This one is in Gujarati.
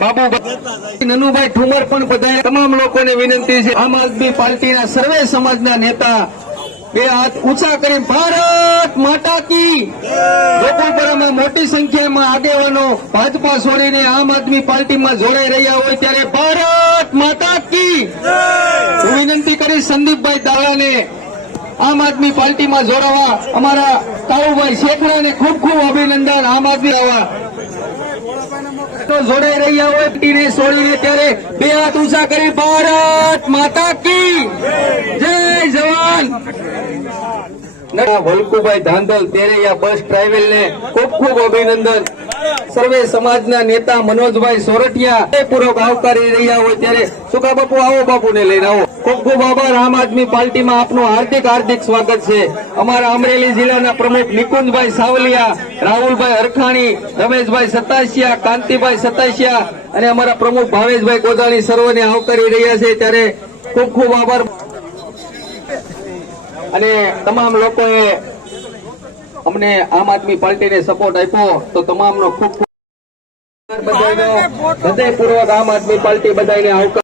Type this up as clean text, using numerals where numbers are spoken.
બાબુભાઈ નનુભાઈ ઠુમર પણ બધા તમામ લોકોને વિનંતી છે, આમ આદમી પાર્ટીના સર્વે સમાજના નેતા બે હાથ ઊંચા કરી ભારત માતા કી ગોકુળપુરામાં મોટી સંખ્યામાં આગેવાનો ભાજપા છોડીને આમ આદમી પાર્ટીમાં જોડાઈ રહ્યા હોય ત્યારે ભારત માતા કી હું વિનંતી કરી સંદીપભાઈ દાલાને આમ આદમી પાર્ટીમાં જોડાવા અમારા કાળુભાઈ શેખરાને ખૂબ ખૂબ અભિનંદન। આમ આદમી જોડાઈ રહ્યા હોય ટીને છોડીને ત્યારે બે હાથ ઊંચા કરી ભારત માતા કી જય જવાન। વલ્કુભાઈ ધાંધલ તેરૈયા બસ ટ્રાવેલ ને ખૂબ ખૂબ અભિનંદન। સર્વે સમાજના નેતા મનોજભાઈ સોરઠિયા પૂર્વક આવકારી રહ્યા હોય ત્યારે સુકા બાપુ આવો, બાપુને લઈને આવો। ખૂબ ખૂબ આભાર। આમ આદમી પાર્ટીમાં આપનું હાર્દિક હાર્દિક સ્વાગત છે। અમારા અમરેલી જિલ્લાના પ્રમુખ નિકુંજભાઈ સાવલિયા, રાહુલભાઈ હરખાણી, રમેશભાઈ સતાસિયા, કાંતિભાઈ સતાસિયા અને અમારા પ્રમુખ ભાવેશભાઈ ગોદાણી સર્વને આવકારી રહ્યા છે ત્યારે ખૂબ ખૂબ આભાર। અને તમામ લોકોએ અમને આમ આદમી પાર્ટીને સપોર્ટ આપ્યો તો તમામનો ખૂબ ખૂબ હૃદયપૂર્વક આમ આદમી પાર્ટી બધાને આવકાર।